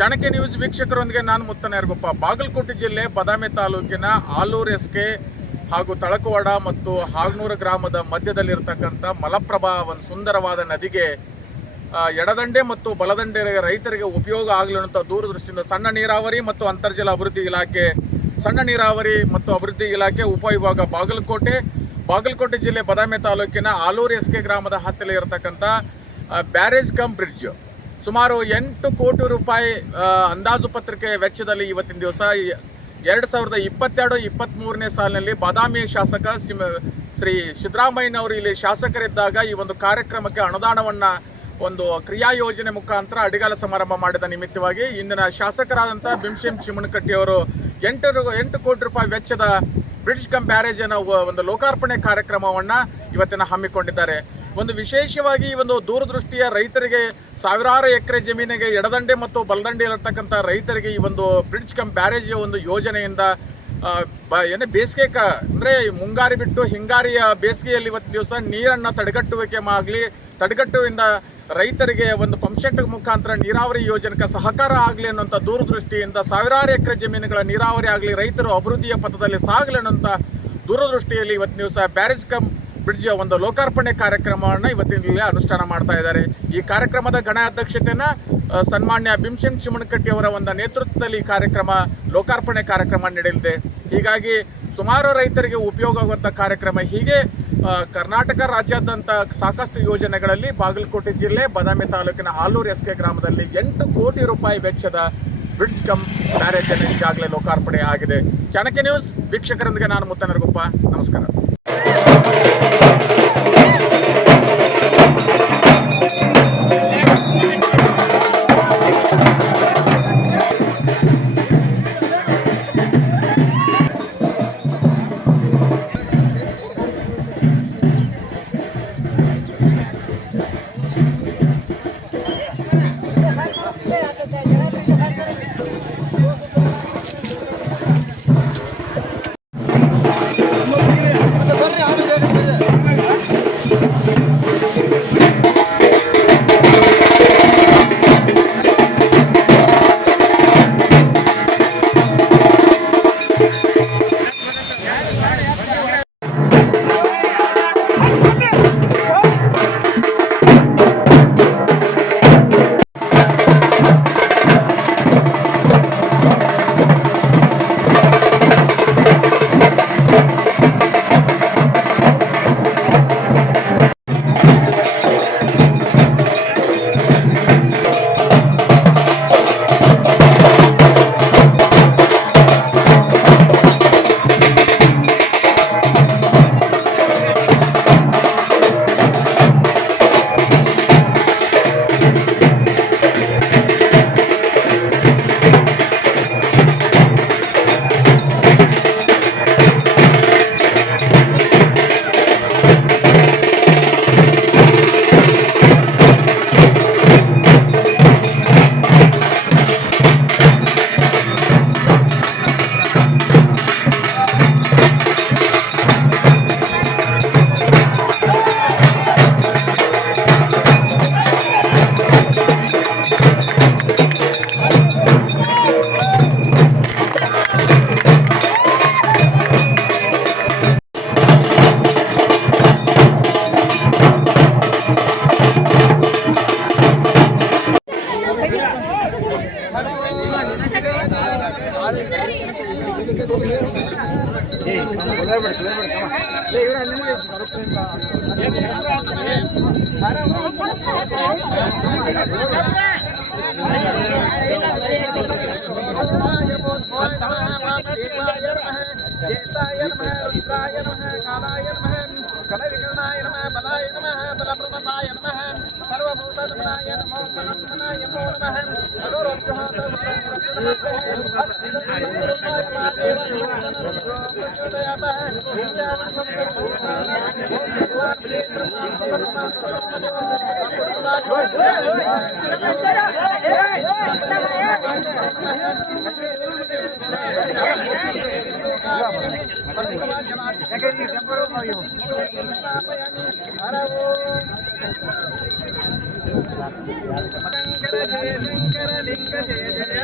Chanakya news ವೀಕ್ಷಕರೊಂದಿಗೆ ನಾನು ಮುತ್ತನರ್ಗೊಪ್ಪ. ಬಾಗಲಕೋಟೆ ಜಿಲ್ಲೆ ಬದಾಮಿ ತಾಲೂಕಿನ ಆಲೂರು ಎಸ್ಕೆ ಹಾಗೂ ತಳಕವಾಡ ಮತ್ತು ಹಾಗನೂರು ಗ್ರಾಮದ ಮಧ್ಯದಲ್ಲಿರ್ತಕ್ಕಂಥ ಮಲಪ್ರಭಾ ಒಂದು ಸುಂದರವಾದ ನದಿಗೆ ಎಡದಂಡೆ ಮತ್ತು ಬಲದಂಡೆ ರೈತರಿಗೆ ಉಪಯೋಗ ಆಗಲಿ ಅನ್ನೋ ದೂರದೃಷ್ಟಿಯಿಂದ ಸಣ್ಣ ನೀರಾವರಿ ಮತ್ತು ಅಂತರ್ಜಲ ಅಭಿವೃದ್ಧಿ ಇಲಾಖೆ ಉಪವಿಭಾಗ ಬಾಗಲಕೋಟೆ ಜಿಲ್ಲೆ ಬದಾಮಿ ತಾಲೂಕಿನ ಆಲೂರು ಎಸ್ಕೆ ಗ್ರಾಮದ ಹತ್ತಿರ ಇರತಕ್ಕಂಥ ಬ್ಯಾರೇಜ್ ಕಮ್ ಬ್ರಿಡ್ಜ್ ಸುಮಾರು 8 ಕೋಟಿ ರೂಪಾಯಿ ಅಂದಾಜು ಪತ್ರಿಕೆ ವೆಚ್ಚದಲ್ಲಿ ಇವತ್ತಿನ ದಿವಸ 2022-23ನೇ ಸಾಲಿನಲ್ಲಿ ಬಾದಾಮಿ ಶಾಸಕ ಶ್ರೀ ಸಿದ್ದರಾಮಯ್ಯನವರು ಇಲ್ಲಿ ಶಾಸಕರಿದ್ದಾಗ ಈ ಒಂದು ಕಾರ್ಯಕ್ರಮಕ್ಕೆ ಅನುದಾನವನ್ನು ಒಂದು ಕ್ರಿಯಾ ಯೋಜನೆ ಮುಖಾಂತರ ಅಡಿಗಾಲ ಸಮಾರಂಭ ಮಾಡಿದ ನಿಮಿತ್ತವಾಗಿ ಇಂದಿನ ಶಾಸಕರಾದಂಥ ಭೀಮಸೇನ್ ಚಿಮ್ಮನಕಟ್ಟಿ ಅವರು 8 ಕೋಟಿ ರೂಪಾಯಿ ವೆಚ್ಚದ ಬ್ರಿಡ್ಜ್ ಕಮ್ ಬ್ಯಾರೇಜ್ ಅನ್ನೋ ಒಂದು ಲೋಕಾರ್ಪಣೆ ಕಾರ್ಯಕ್ರಮವನ್ನು ಇವತ್ತಿನ ಹಮ್ಮಿಕೊಂಡಿದ್ದಾರೆ. ಒಂದು ವಿಶೇಷವಾಗಿ ಈ ಒಂದು ದೂರದೃಷ್ಟಿಯ ರೈತರಿಗೆ ಸಾವಿರಾರು ಎಕರೆ ಜಮೀನಿಗೆ ಎಡದಂಡೆ ಮತ್ತು ಬಲದಂಡೆ ಇರತಕ್ಕಂಥ ರೈತರಿಗೆ ಈ ಒಂದು ಬ್ರಿಡ್ಜ್ ಕಮ್ ಬ್ಯಾರೇಜ್ ಒಂದು ಯೋಜನೆಯಿಂದ ಬೇಸಿಗೆ ಅಂದರೆ ಮುಂಗಾರಿ ಬಿಟ್ಟು ಹಿಂಗಾರಿಯ ಬೇಸಿಗೆಯಲ್ಲಿ ಇವತ್ತು ದಿವಸ ನೀರನ್ನು ತಡೆಗಟ್ಟುವಿಂದ ರೈತರಿಗೆ ಒಂದು ಪಂಪ್ಸೆಟ್ ಮುಖಾಂತರ ನೀರಾವರಿ ಯೋಜನೆಗೆ ಸಹಕಾರ ಆಗಲಿ ಅನ್ನೋಂಥ ದೂರದೃಷ್ಟಿಯಿಂದ ಸಾವಿರಾರು ಎಕರೆ ಜಮೀನುಗಳ ನೀರಾವರಿ ಆಗಲಿ, ರೈತರು ಅಭಿವೃದ್ಧಿಯ ಪಥದಲ್ಲಿ ಸಾಗಲಿ ಅನ್ನೋಂಥ ದೂರದೃಷ್ಟಿಯಲ್ಲಿ ಇವತ್ತಿನ ದಿವಸ ಬ್ಯಾರೇಜ್ ಕಮ್ ಬ್ರಿಡ್ಜ್ ಒಂದು ಲೋಕಾರ್ಪಣೆ ಕಾರ್ಯಕ್ರಮವನ್ನು ಇವತ್ತಿನ ಅನುಷ್ಠಾನ ಮಾಡ್ತಾ ಇದ್ದಾರೆ. ಈ ಕಾರ್ಯಕ್ರಮದ ಗಣ ಅಧ್ಯಕ್ಷತೆಯನ್ನು ಸನ್ಮಾನ್ಯ ಭೀಮಸೇನ್ ಚಿಮ್ಮನಕಟ್ಟಿ ಅವರ ಒಂದು ನೇತೃತ್ವದಲ್ಲಿ ಲೋಕಾರ್ಪಣೆ ಕಾರ್ಯಕ್ರಮ ನಡೆಯಲಿದೆ. ಹೀಗಾಗಿ ಸುಮಾರು ರೈತರಿಗೆ ಉಪಯೋಗ ಆಗುವಂಥ ಕಾರ್ಯಕ್ರಮ. ಹೀಗೆ ಕರ್ನಾಟಕ ರಾಜ್ಯಾದ್ಯಂತ ಸಾಕಷ್ಟು ಯೋಜನೆಗಳಲ್ಲಿ ಬಾಗಲಕೋಟೆ ಜಿಲ್ಲೆ ಬದಾಮಿ ತಾಲೂಕಿನ ಆಲೂರು ಎಸ್ಕೆ ಗ್ರಾಮದಲ್ಲಿ 8 ಕೋಟಿ ರೂಪಾಯಿ ವೆಚ್ಚದ ಬ್ರಿಡ್ಜ್ ಕಮ್ ಬ್ಯಾರೇಜ್ ಅನ್ನು ಈಗಾಗಲೇ ಲೋಕಾರ್ಪಣೆ ಆಗಿದೆ. ಚಾಣಕ್ಯ ನ್ಯೂಸ್ ವೀಕ್ಷಕರೊಂದಿಗೆ ನಾನು ಮುತ್ತನರ್ಗೊಪ್ಪ. ನಮಸ್ಕಾರ. शंकर जय शंकर लिंग जय जय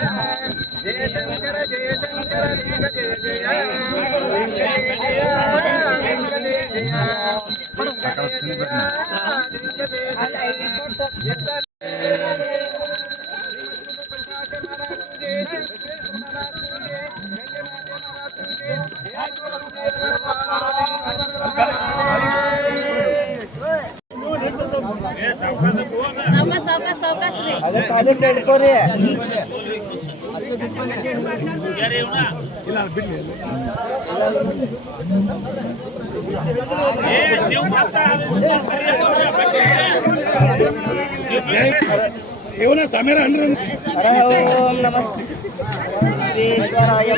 ಸಮೀರ ಓಂ ನಮಃ ವಿಶ್ವೇಶ್ವರಾಯ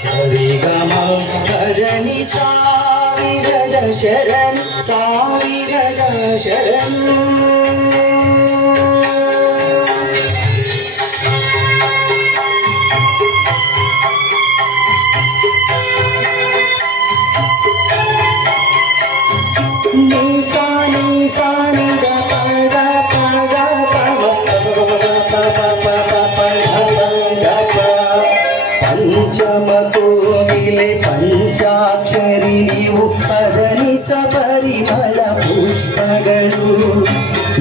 ಸರಿಗಮ ಪದನಿ ಸಾವಿರದ ಶರಣ್ ಸಾವಿರದ ಶರಣ್ ನಿಸಾ ನಿಸಾ ನಿದ ಪದ ಪದ ಪಂಚಮ ಕೋಗಿಲೆ ಪಂಚಾಕ್ಷರಿ ನೀವು ಪದನಿಸ ಪರಿಮಳ ಪುಷ್ಪಗಳು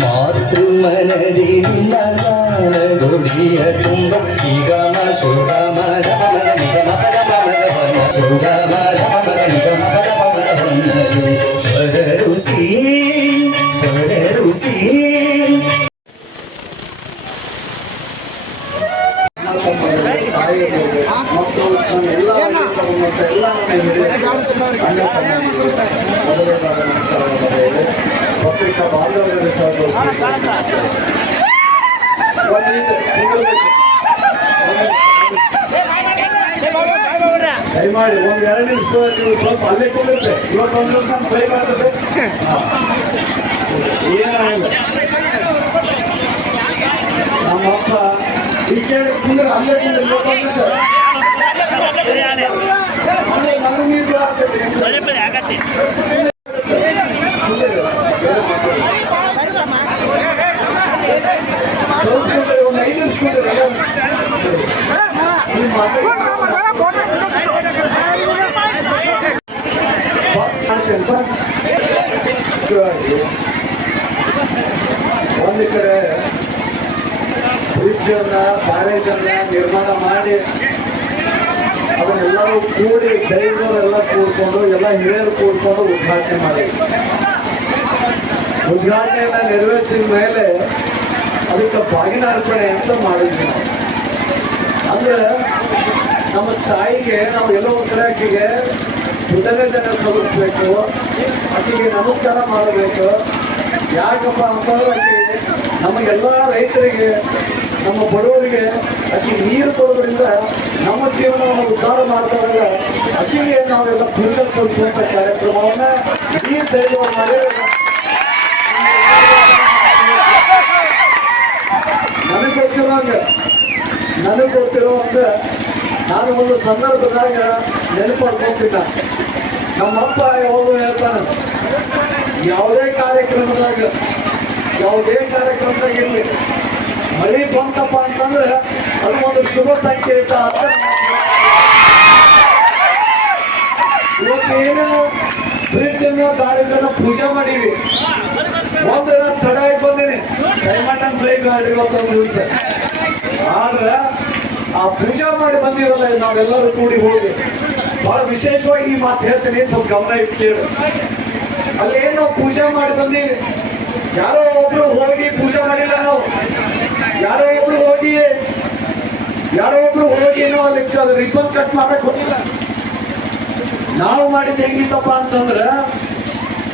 ಮಾತೃಮನದಿ ನಿನ್ನ ಗಾನಗೊಳಿಯ ತುಂಬ ನಿಗಮ ಸುಗಮ ನಿಗಮ ಪದ ಪದ ಸುಗಮ ನಿಗಮ ಪದ ಪದ ಸ್ವರರುಸಿ ಸ್ವರರುಸಿ ಪತ್ರಿಕಾ ಬಾಂಧವರಲ್ಲಿ ದಯಮಾಡಿ ಒಂದು 2 ನಿಮಿಷ ನೀವು ಸ್ವಲ್ಪ ಅಲ್ಲೇ ಕೊಡುತ್ತೆ ಇವತ್ತೊಂದು ನಿಮಿಷ ಟ್ರೈ ಮಾಡ್ತದೆ ನಮ್ಮ ಅಪ್ಪ ಈ ಕೇಳಿ ಕುಂದ್ರೆ ಅಲ್ಲೇ ಕುಂದ್ರೆ ಇವತ್ತೊಂದು ನಿಮಿಷ ನನಗೆ ನೀರು ಆಗ್ತದೆ ಒಂದು 5 ನಿಮಿಷ ಒಂದು ಕಡೆ ಬ್ರಿಡ್ಜ್ ಅನ್ನ ಬ್ಯಾರೇಜ್ ಅನ್ನ ನಿರ್ಮಾಣ ಮಾಡಿ ಅದನ್ನೆಲ್ಲರೂ ಕೂಡಿ ದೈವರೆಲ್ಲ ಕೂಡ್ಕೊಂಡು ಎಲ್ಲ ಹಿರಿಯರು ಕೂಡ್ಕೊಂಡು ಉದ್ಘಾಟನೆ ಮಾಡಿ ಉದ್ಘಾಟನೆಯನ್ನ ನೆರವೇರಿಸಿದ ಮೇಲೆ ಅದಕ್ಕೆ ಬಾಗಿನ ಅರ್ಪಣೆ ಅಂತ ಮಾಡಿದ್ವಿ ನಾವು. ಅಂದ್ರೆ ನಮ್ಮ ತಾಯಿಗೆ ನಾವು ಎಲ್ಲೋ ಒಂದು ಕಡೆ ಆಕೆಗೆ ಕೃತಜ್ಞತೆ ಸಲ್ಲಿಸ್ಬೇಕು, ಆಕೆಗೆ ನಮಸ್ಕಾರ ಮಾಡಬೇಕು. ಯಾಕಪ್ಪ ಅಂತಂದ್ರೆ ಆಕೆ ನಮಗೆಲ್ಲ ರೈತರಿಗೆ ನಮ್ಮ ಬಡವರಿಗೆ ಆಕೆ ನೀರು ಕೊಡೋದ್ರಿಂದ ನಮ್ಮ ಜೀವನವನ್ನು ಉದ್ಧಾರ ಮಾಡ್ತಾರಲ್ಲ, ಆಕೆಗೆ ನಾವೆಲ್ಲ ಪೂಜೆ ಸಲ್ಲಿಸುವಂತ ಕಾರ್ಯಕ್ರಮವನ್ನ ಈ ದೈವ ಮಾಡಿ ನನಗೆ ಗೊತ್ತಿರುವಂತೆ ನಾನು ಒಂದು ಸಂದರ್ಭದಾಗ ನೆನಪಡ್ಕೊತಿದ್ದ. ನಮ್ಮಪ್ಪ ಯಾವಾಗ ಹೇಳ್ತಾನೆ, ಯಾವುದೇ ಕಾರ್ಯಕ್ರಮದಾಗ ಇರಲಿ, ಮಳೆ ಬಂತಪ್ಪ ಅಂತಂದ್ರೆ ಅದು ಒಂದು ಶುಭ ಸಂಕೇತ ಅಂತ. ಇವತ್ತೇನು ಬ್ರಿಡ್ಜ್ ಅನ್ನ ಬ್ಯಾರೇಜನ್ನ ಪೂಜೆ ಮಾಡೀವಿ, ಒಂದು ತಡ ಆಗಿ ಬಂದೀನಿ, ದಯಮಾಡಿ ನನ್ನ ಬ್ರೇಕ್ ಮಾಡಿ ಇವತ್ತೊಂದು ದಿವಸ. ಆದ್ರೆ ಆ ಪೂಜೆ ಮಾಡಿ ಬಂದೀವಲ್ಲ ನಾವೆಲ್ಲರೂ ಕೂಡಿ ಹೋಗಿ, ಬಹಳ ವಿಶೇಷವಾಗಿ ಈ ಮಾತು ಹೇಳ್ತೀನಿ, ಸ್ವಲ್ಪ ಗಮನ ಇಟ್ಟು ಕೇಳಿ. ಅಲ್ಲೇನು ಪೂಜೆ ಮಾಡಿ ಬಂದೀವಿ, ಯಾರೋ ಒಬ್ರು ಹೋಗಿ ಪೂಜೆ ಮಾಡಿಲ್ಲ ನಾವು, ಯಾರೋ ಒಬ್ರು ಹೋಗಿ ನಾವು ಅಲ್ಲಿ ರಿಬ್ಬನ್ ಕಟ್ ಮಾಡಕ್ ಹೋಗಿಲ್ಲ. ನಾವು ಮಾಡಿದ್ದು ಹೆಂಗಿತ್ತಪ್ಪ ಅಂತಂದ್ರ,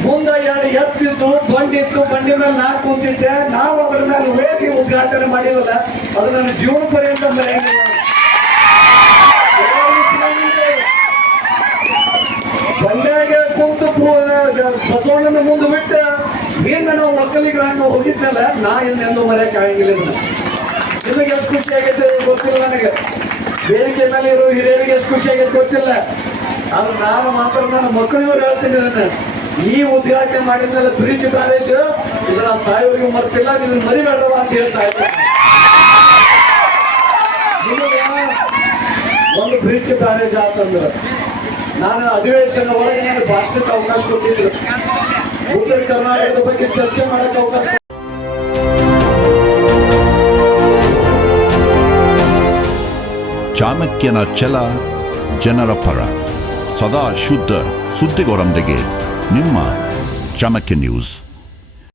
ಮುಂದೆ 2 ಎತ್ತಿತ್ತು, ಬಂಡಿತ್ತು, ಬಂಡಿ ಮೇಲೆ ನಾ ಕೂತಿದ್ದೆ, ನಾವು ಅದ್ರ ಮೇಲೆ ಹೋಗಿ ಉದ್ಘಾಟನೆ ಮಾಡಿವಲ್ಲ, ಅದು ನನ್ನ ಜೀವನ ಪರ್ಯಂತ ಮರೆಯಂಗಿಲ್ಲ. ಬಂಡೆಗೆ ಕುಂತು ಬಸವಣ್ಣನ ಮುಂದೆ ಬಿಟ್ಟು ಹಿಂದೆ ನಾವು ಒಕ್ಕಲಿಗರನ್ನು ಹೋಗಿದ್ದಲ್ಲ, ನಾ ಇನ್ನೆಂದು ಮರೆಯಕ್ಕೆ ಆಗಂಗಿಲ್ಲ. ನಿಮಗೆ ಎಷ್ಟು ಖುಷಿ ಆಗೈತೆ ಗೊತ್ತಿಲ್ಲ, ನನಗೆ ಬೇಡಿಕೆ ಮೇಲೆ ಇರೋ ಹಿರಿಯರಿಗೆ ಎಷ್ಟು ಖುಷಿ ಆಗೈತೆ ಗೊತ್ತಿಲ್ಲ. ಆದ್ರೆ ನಾನು ಮಾತ್ರ ನನ್ನ ಮಕ್ಕಳಿಗೂ ಹೇಳ್ತೀನಿ, ನನ್ನ ಈ ಉದ್ಘಾಟನೆ ಮಾಡಿದ್ಮೇಲೆ ಬ್ರಿಡ್ಜ್ ಬ್ಯಾರೇಜ್ ಇದನ್ನ ಸಾಯೋರಿಗೂ ಮರ್ತಿಲ್ಲ, ಇದನ್ನ ಮರಿಬೇಡವ ಅಂತ ಹೇಳ್ತಾ ಇದ್ದಾರೆ. ನಿಮಗೆ ಒಂದು ಬ್ರಿಡ್ಜ್ ಬ್ಯಾರೇಜ್ ಆತಂದ್ರೆ ನಾನು ಅಧಿವೇಶನ ಒಳಗೆ ನಾನು ಭಾಷಣಕ್ಕೆ ಅವಕಾಶ ಕೊಟ್ಟಿದ್ರು, ಉತ್ತರ ಕರ್ನಾಟಕದ ಬಗ್ಗೆ ಚರ್ಚೆ ಮಾಡಕ್ಕೆ ಅವಕಾಶ. ಚಾಣಕ್ಯನ ಛಲ ಜನರ ಪರ, ಸದಾ ಶುದ್ಧ ಸುದ್ದಿಗಳೊಂದಿಗೆ ನಿಮ್ಮ ಚಾಣಕ್ಯ ನ್ಯೂಸ್.